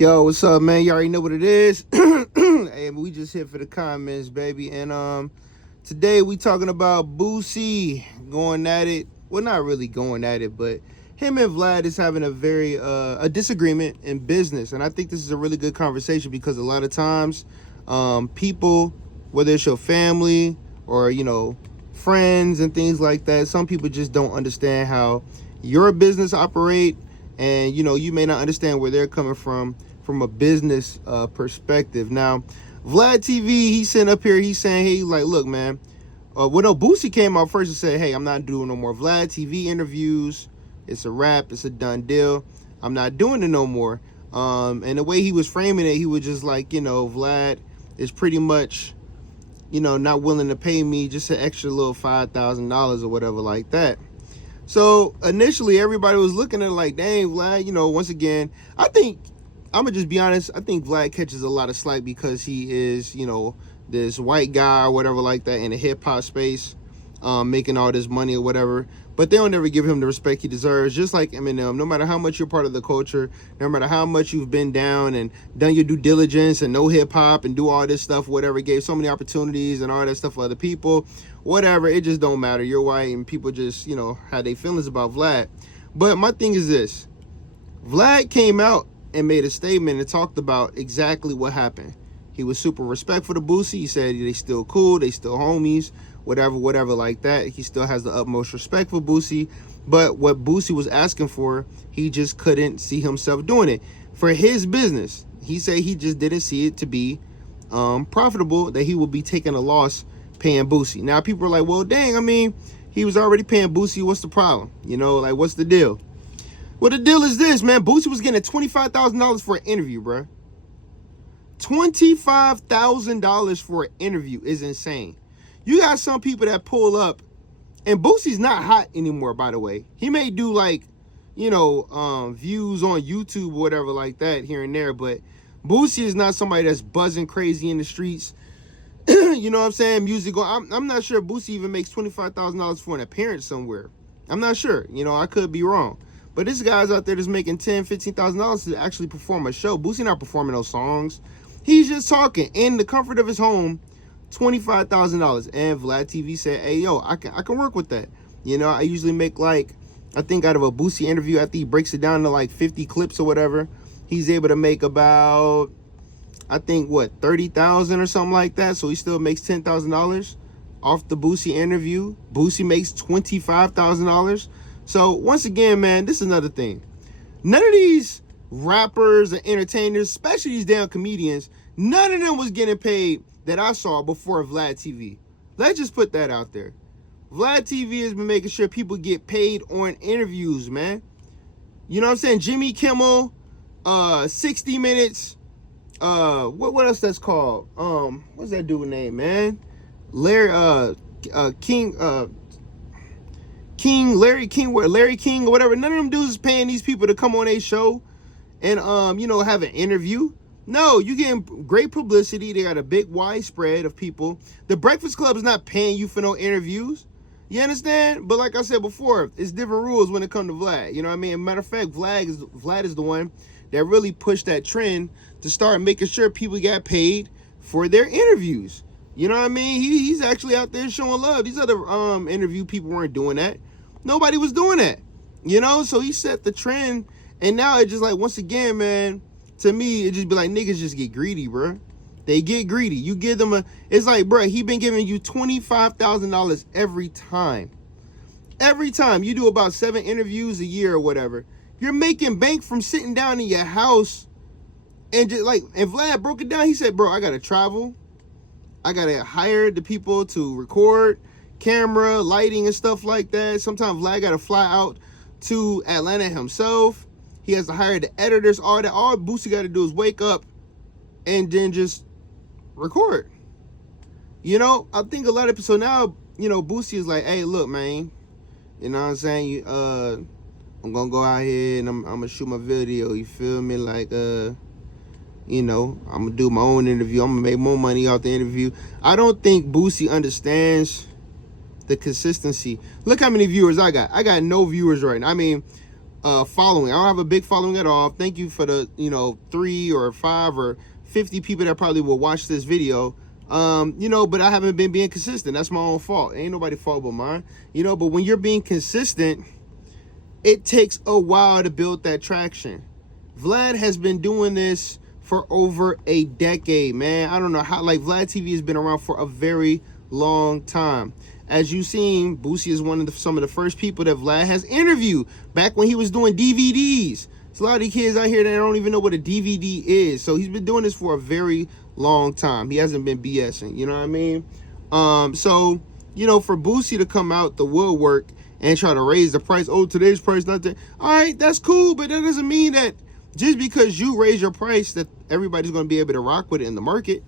Yo, what's up, man? You already know what it is. Hey, we just here for the comments, baby. And today we talking about Boosie going at it. Well, not really going at it, but him and Vlad is having a disagreement in business. And I think this is a really good conversation because a lot of times, people, whether it's your family or friends and things like that, some people just don't understand how your business operate, and you may not understand where they're coming from a business perspective. Now, VladTV, he's sitting up here, he's saying, hey, like, look, man, Boosie came out first and said, hey, I'm not doing no more VladTV interviews. It's a wrap. It's a done deal. I'm not doing it no more. And the way he was framing it, he was just like, Vlad is pretty much, not willing to pay me just an extra little $5,000 or whatever like that. So initially, everybody was looking at it like, dang, Vlad, once again, I think, I'm going to just be honest, I think Vlad catches a lot of slack because he is, this white guy or whatever like that in the hip-hop space, making all this money or whatever. But they don't ever give him the respect he deserves, just like Eminem. No matter how much you're part of the culture, no matter how much you've been down and done your due diligence and know hip-hop and do all this stuff, whatever, gave so many opportunities and all that stuff for other people, whatever, it just don't matter. You're white and people just, have their feelings about Vlad. But my thing is this. Vlad came out and made a statement and talked about exactly what happened. He was super respectful to Boosie. He said they still cool, they still homies, whatever like that. He still has the utmost respect for Boosie. But what Boosie was asking for, he just couldn't see himself doing it. For his business, he said he just didn't see it to be profitable, that he would be taking a loss paying Boosie. Now, people are like, well, dang, I mean, he was already paying Boosie. What's the problem? Like, what's the deal? Well, the deal is this, man. Boosie was getting $25,000 for an interview, bro. $25,000 for an interview is insane. You got some people that pull up, and Boosie's not hot anymore, by the way. He may do like, views on YouTube or whatever like that here and there, but Boosie is not somebody that's buzzing crazy in the streets. You know what I'm saying? Music. I'm not sure Boosie even makes $25,000 for an appearance somewhere. I'm not sure. I could be wrong. But this guy's out there that's making $10,000, $15,000 to actually perform a show. Boosie not performing those songs. He's just talking in the comfort of his home. $25,000. And VladTV said, hey, yo, I can work with that. I usually make like, I think out of a Boosie interview, after he breaks it down to like 50 clips or whatever, he's able to make about, I think, 30,000 or something like that. So he still makes $10,000 off the Boosie interview. Boosie makes $25,000. So once again, man, this is another thing. None of these rappers and entertainers, especially these damn comedians, none of them was getting paid that I saw before VladTV. Let's just put that out there. VladTV has been making sure people get paid on interviews, man. You know what I'm saying? Jimmy Kimmel, 60 Minutes, what else that's called? What's that dude's name, man? Larry King, Larry King, or whatever. None of them dudes is paying these people to come on a show and have an interview. No, you getting great publicity. They got a big widespread of people. The Breakfast Club is not paying you for no interviews. You understand? But like I said before, it's different rules when it comes to Vlad. You know what I mean? Matter of fact, Vlad is the one that really pushed that trend to start making sure people got paid for their interviews. You know what I mean? He's actually out there showing love. These other interview people weren't doing that. Nobody was doing that. So he set the trend. And now it's just like, once again, man, to me, it just be like, niggas just get greedy, bro. They get greedy. You give them it's like, bro, he been giving you $25,000 every time. Every time. You do about 7 interviews a year or whatever. You're making bank from sitting down in your house and just like, and Vlad broke it down. He said, bro, I got to travel. I got to hire the people to record, camera, lighting and stuff like that. Sometimes Vlad got to fly out to Atlanta himself. He has to hire the editors, all that. All Boosie got to do is wake up and then just record. I think a lot of people, so now, Boosie is like, hey, look, man, you know what I'm saying? I'm going to go out here and I'm going to shoot my video. You feel me? Like, I'm going to do my own interview. I'm going to make more money off the interview. I don't think Boosie understands the consistency. Look how many viewers I got. I got no viewers right now. I mean, following. I don't have a big following at all. Thank you for the 3 or 5 or 50 people that probably will watch this video. But I haven't been being consistent. That's my own fault. Ain't nobody fault but mine. But when you're being consistent, it takes a while to build that traction. Vlad has been doing this for over a decade, man. I don't know how, like, VladTV has been around for a very long time. As you've seen, Boosie is some of the first people that Vlad has interviewed back when he was doing DVDs. There's a lot of these kids out here that don't even know what a DVD is. So he's been doing this for a very long time. He hasn't been BSing, you know what I mean? So, for Boosie to come out the woodwork and try to raise the price, oh, today's price, not that. All right, that's cool, but that doesn't mean that just because you raise your price that everybody's going to be able to rock with it in the market.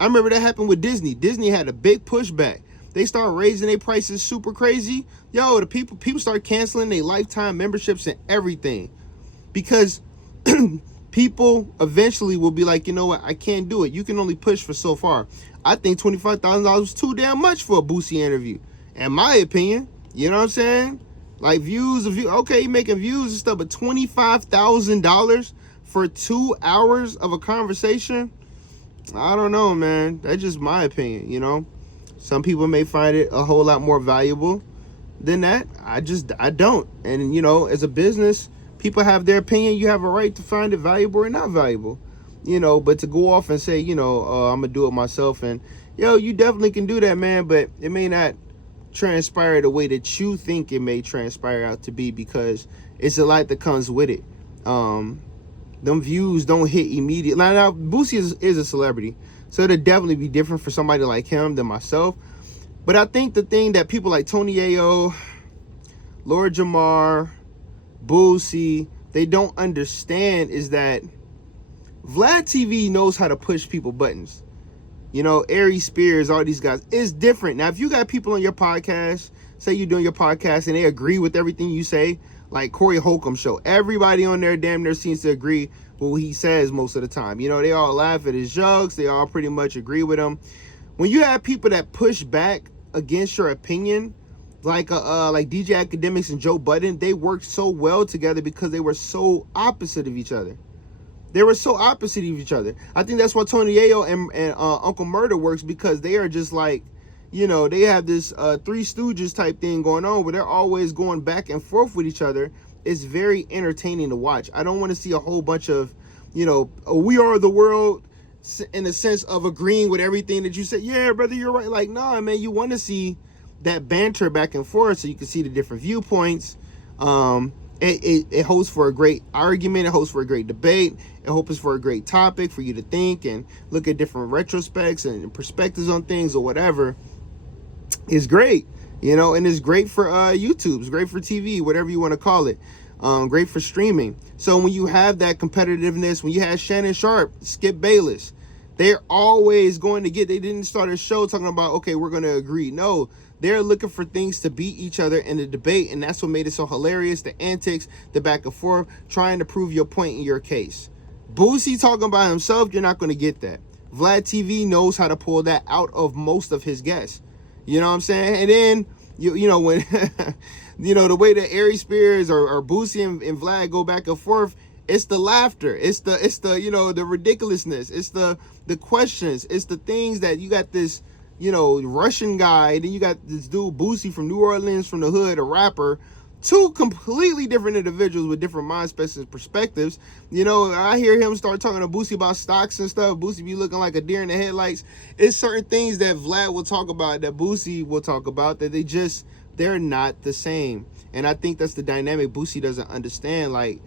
I remember that happened with Disney. Disney had a big pushback. They start raising their prices super crazy. Yo, the people start canceling their lifetime memberships and everything because people eventually will be like, you know what, I can't do it. You can only push for so far. I think $25,000 was too damn much for a Boosie interview, in my opinion. You know what I'm saying? Like views, okay, you making views and stuff, but $25,000 for 2 hours of a conversation? I don't know, man. That's just my opinion, Some people may find it a whole lot more valuable than that. I don't. And, as a business, people have their opinion. You have a right to find it valuable or not valuable, but to go off and say, I'm going to do it myself. And, you definitely can do that, man, but it may not transpire the way that you think it may transpire out to be because it's a lot that comes with it. Them views don't hit immediately. Now Boosie is a celebrity, so it'll definitely be different for somebody like him than myself. But I think the thing that people like Tony Ayo, Lord Jamar, Boosie, they don't understand is that VladTV knows how to push people buttons. Ari Spears, all these guys. It's different. Now, if you got people on your podcast, say you're doing your podcast and they agree with everything you say, like Corey Holcomb show, everybody on there damn near seems to agree with what he says most of the time. They all laugh at his jokes. They all pretty much agree with him. When you have people that push back against your opinion, like DJ Academics and Joe Budden, they worked so well together because they were so opposite of each other. They were so opposite of each other. I think that's why Tony Ayo and Uncle Murder works, because they are just like, they have this Three Stooges type thing going on where they're always going back and forth with each other. It's very entertaining to watch. I don't want to see a whole bunch of, we are the world in the sense of agreeing with everything that you said. Yeah, brother, you're right. Like, nah, man, you want to see that banter back and forth so you can see the different viewpoints. It holds for a great argument. It holds for a great debate. It hopes for a great topic for you to think and look at different retrospects and perspectives on things or whatever. It's great, and it's great for YouTube. It's great for TV, whatever you want to call it. Great for streaming. So when you have that competitiveness, when you have Shannon Sharp, Skip Bayless, they're always going to they didn't start a show talking about, okay, we're going to agree. No, they're looking for things to beat each other in the debate, and that's what made it so hilarious, the antics, the back and forth, trying to prove your point in your case. Boosie talking by himself, you're not going to get that. VladTV knows how to pull that out of most of his guests. You know what I'm saying? And then, when, the way that Ari Spears or Boosie and Vlad go back and forth, it's the laughter. It's the the ridiculousness. It's the questions. It's the things that you got this, Russian guy. Then you got this dude, Boosie from New Orleans, from the hood, a rapper. Two completely different individuals with different mind spaces and perspectives. I hear him start talking to Boosie about stocks and stuff. Boosie be looking like a deer in the headlights. It's certain things that Vlad will talk about, that Boosie will talk about, that they're not the same. And I think that's the dynamic Boosie doesn't understand. Like,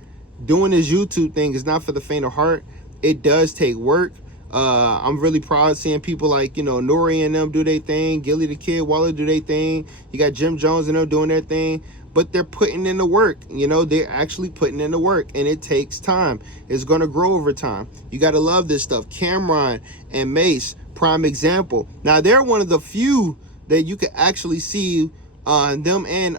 doing this YouTube thing is not for the faint of heart. It does take work. I'm really proud seeing people like, Nori and them do their thing, Gilly the Kid, Waller do their thing. You got Jim Jones and them doing their thing. But they're putting in the work, they're actually putting in the work, and it takes time. It's going to grow over time. You got to love this stuff. Cameron and Mace, prime example. Now, they're one of the few that you could actually see them and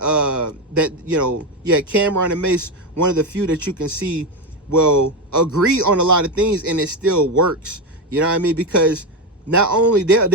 Cameron and Mace, one of the few that you can see will agree on a lot of things, and it still works. You know what I mean? Because not only they'll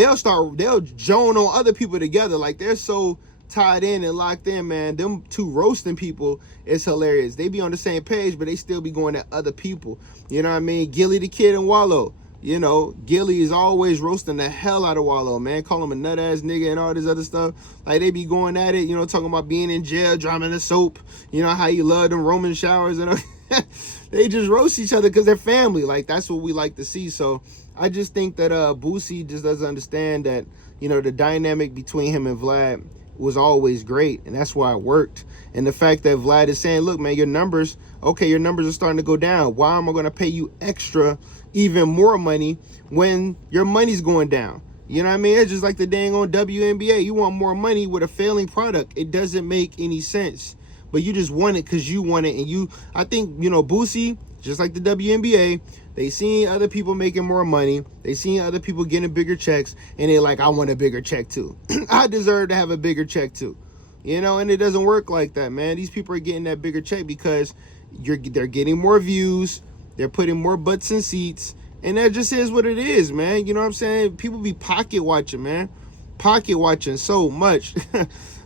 joan on other people together, like they're so tied in and locked in, man. Them two roasting people is hilarious. They be on the same page, but they still be going at other people. You know what I mean? Gilly the Kid and Wallow. You know, Gilly is always roasting the hell out of Wallow, man. Call him a nut ass nigga and all this other stuff. Like, they be going at it, you know, talking about being in jail, driving the soap. You know how you love them Roman showers and they just roast each other because they're family. Like, that's what we like to see. So I just think that Boosie just doesn't understand that, you know, the dynamic between him and Vlad was always great, and that's why it worked. And the fact that Vlad is saying, look, man, your numbers are starting to go down. Why am I going to pay you extra, even more money when your money's going down? You know what I mean? It's just like the dang on WNBA. You want more money with a failing product. It doesn't make any sense. But you just want it because you want it. And I think, you know, Boosie, just like the WNBA, they seen other people making more money. They seen other people getting bigger checks. And they're like, I want a bigger check too. I deserve to have a bigger check too. You know, and it doesn't work like that, man. These people are getting that bigger check because they're getting more views. They're putting more butts in seats. And that just is what it is, man. You know what I'm saying? People be pocket watching, man. Pocket watching so much.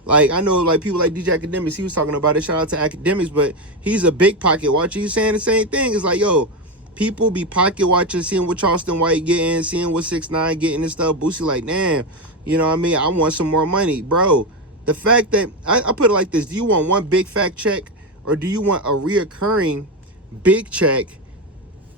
Like, I know, like, people like DJ Academics, he was talking about it. Shout out to Academics, but he's a big pocket watcher. He's saying the same thing. It's like, yo, people be pocket watching, seeing what Charleston White getting, seeing what 6ix9ine getting and stuff. Boosie like, damn, you know what I mean? I want some more money. Bro, the fact that, I put it like this. Do you want one big fat check, or do you want a reoccurring big check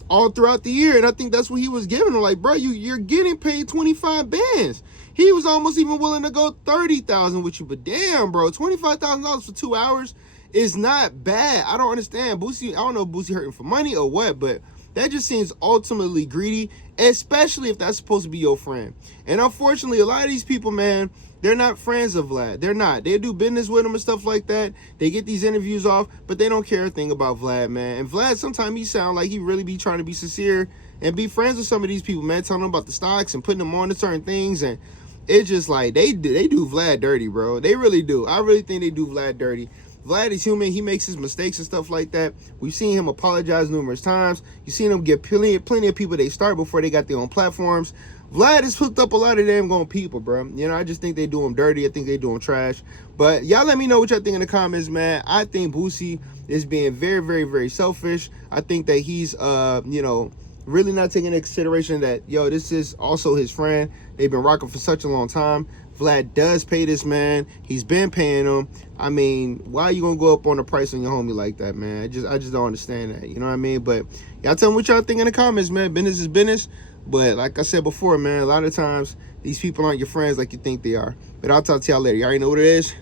all throughout the year? And I think that's what he was giving them. Like, bro, you're getting paid 25 bands. He was almost even willing to go 30,000 with you. But damn, bro, $25,000 for 2 hours is not bad. I don't understand. Boosie, I don't know if Boosie hurting for money or what, but that just seems ultimately greedy, especially if that's supposed to be your friend. And unfortunately, a lot of these people, man, they're not friends of Vlad. They're not. They do business with him and stuff like that. They get these interviews off, but they don't care a thing about Vlad, man. And Vlad, sometimes he sound like he really be trying to be sincere and be friends with some of these people, man, telling them about the stocks and putting them on to certain things. And it's just like they do Vlad dirty, bro. They really do. I really think they do Vlad dirty. Vlad is human. He makes his mistakes and stuff like that. We've seen him apologize numerous times. You've seen him get plenty of people they start before they got their own platforms. Vlad has hooked up a lot of damn going people, bro. You know, I just think they do him dirty. I think they do him trash. But y'all let me know what y'all think in the comments, man. I think Boosie is being very, very, very selfish. I think that he's, you know, really not taking into consideration that, yo, this is also his friend. They've been rocking for such a long time. Vlad does pay this man. He's been paying him. I mean, why are you gonna go up on the price on your homie like that, man? I just don't understand that. You know what I mean? But y'all tell me what y'all think in the comments, man. Business is business. But like I said before, man, a lot of times these people aren't your friends like you think they are. But I'll talk to y'all later. Y'all already know what it is.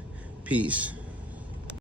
Peace.